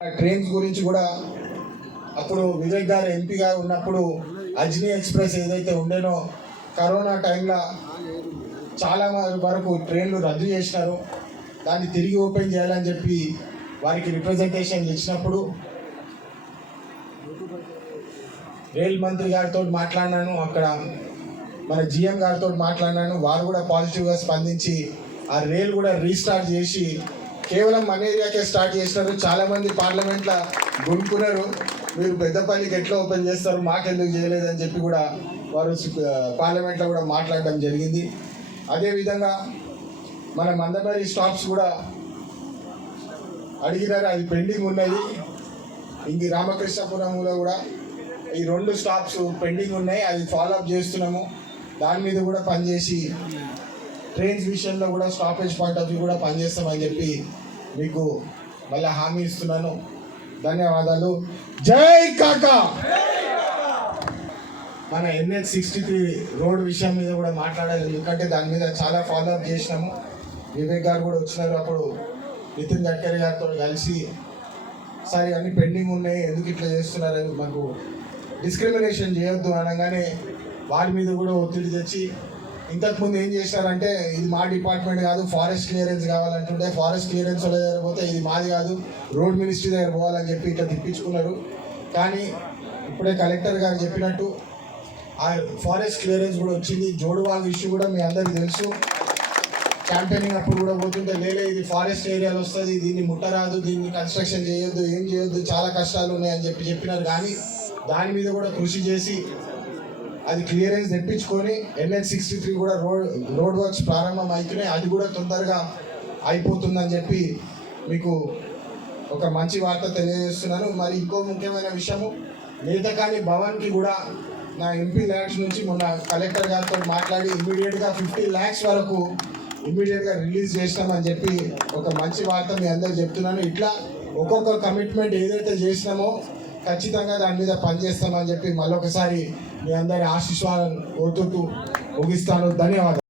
Trains గురించి కూడా అప్పుడు వివేక్ గారు ఎంపీగా ఉన్నప్పుడు అజ్ని ఎక్స్ప్రెస్ ఏదైతే ఉండేనో కరోనా టైంలో చాలా వరకు ట్రైన్లు రద్దు చేసినారు. దాన్ని తిరిగి ఓపెన్ చేయాలని చెప్పి వారికి రిప్రజెంటేషన్ ఇచ్చినప్పుడు రైల్ మంత్రి గారితో మాట్లాడినాను అక్కడ మన జిఎం గారితో మాట్లాడినాను. వారు కూడా పాజిటివ్గా స్పందించి ఆ రైల్ కూడా రీస్టార్ట్ చేసి కేవలం మన ఏరియాకే స్టార్ట్ చేసినారు. చాలామంది పార్లమెంట్లో గుంపుకున్నారు మీరు పెద్దపల్లికి ఎట్లా ఓపెన్ చేస్తారు? మాకెందుకు చేయలేదని చెప్పి కూడా వారు పార్లమెంట్లో కూడా మాట్లాడడం జరిగింది. అదేవిధంగా మన మందమరి స్టాప్స్ కూడా అడిగినారు అది పెండింగ్ ఉన్నది. ఇంక రామకృష్ణపురంలో కూడా ఈ రెండు స్టాప్స్ పెండింగ్ ఉన్నాయి. అది ఫాలో అప్ చేస్తున్నాము. దాని మీద కూడా పనిచేసి ట్రైన్స్ విషయంలో కూడా స్టాపేజ్ పాయింట్ అది కూడా పనిచేస్తామని చెప్పి మీకు మళ్ళీ హామీ ఇస్తున్నాను. ధన్యవాదాలు. జై కాక! మన ఎన్హెచ్ సిక్స్టీ త్రీ రోడ్ విషయం మీద కూడా మాట్లాడాలి. ఎందుకంటే దాని మీద చాలా ఫాలోఅప్ చేసినాము. వివేక్ గారు కూడా వచ్చినారు. అప్పుడు నితిన్ గడ్కరీ గారితో కలిసి సార్ అన్ని పెండింగ్ ఉన్నాయి. ఎందుకు ఇట్లా చేస్తున్నారని మాకు డిస్క్రిమినేషన్ చేయొద్దు అనగానే వారి మీద కూడా ఒత్తిడి తెచ్చి ఇంతకుముందు ఏం చేశారంటే ఇది మా డిపార్ట్మెంట్ కాదు ఫారెస్ట్ క్లియరెన్స్ కావాలంటుంటే ఫారెస్ట్ క్లియరెన్స్ వాళ్ళ దగ్గర పోతే ఇది మాది కాదు రోడ్ మినిస్ట్రీ దగ్గర పోవాలని చెప్పి ఇట్లా తిప్పించుకున్నారు. కానీ ఇప్పుడే కలెక్టర్ గారు చెప్పినట్టు ఆ ఫారెస్ట్ క్లియరెన్స్ కూడా వచ్చింది. జోడువాంగ్ ఇష్యూ కూడా మీ అందరికీ తెలుసు. క్యాంపెయినింగ్ అప్పుడు కూడా పోతుంటే లేలే ఇది ఫారెస్ట్ ఏరియాలో వస్తుంది దీన్ని ముట్టరాదు దీన్ని కన్స్ట్రక్షన్ చేయొద్దు ఏం చేయొద్దు చాలా కష్టాలు ఉన్నాయని చెప్పి చెప్పినారు. కానీ దాని మీద కూడా కృషి చేసి అది క్లియరెన్స్ తెప్పించుకొని ఎన్హెచ్ సిక్స్టీ త్రీ కూడా రోడ్ రోడ్ వర్క్స్ ప్రారంభం అవుతున్నాయి అది కూడా తొందరగా అయిపోతుందని చెప్పి మీకు ఒక మంచి వార్త తెలియజేస్తున్నాను. మరి ఇంకో ముఖ్యమైన విషయము నేతకాని భవన్కి కూడా నా ఎంపీ ల్యాక్స్ నుంచి మొన్న కలెక్టర్ గారితో మాట్లాడి ఇమీడియట్గా ఫిఫ్టీ ల్యాక్స్ వరకు ఇమీడియట్గా రిలీజ్ చేసినామని చెప్పి ఒక మంచి వార్త మీ అందరు చెప్తున్నాను. ఇట్లా ఒక్కొక్క కమిట్మెంట్ ఏదైతే చేసినామో ఖచ్చితంగా దాని మీద పనిచేస్తామని చెప్పి మళ్ళొకసారి మీ అందరి ఆశీస్వాలను కోరుతూ ముగిస్తాను. ధన్యవాదాలు.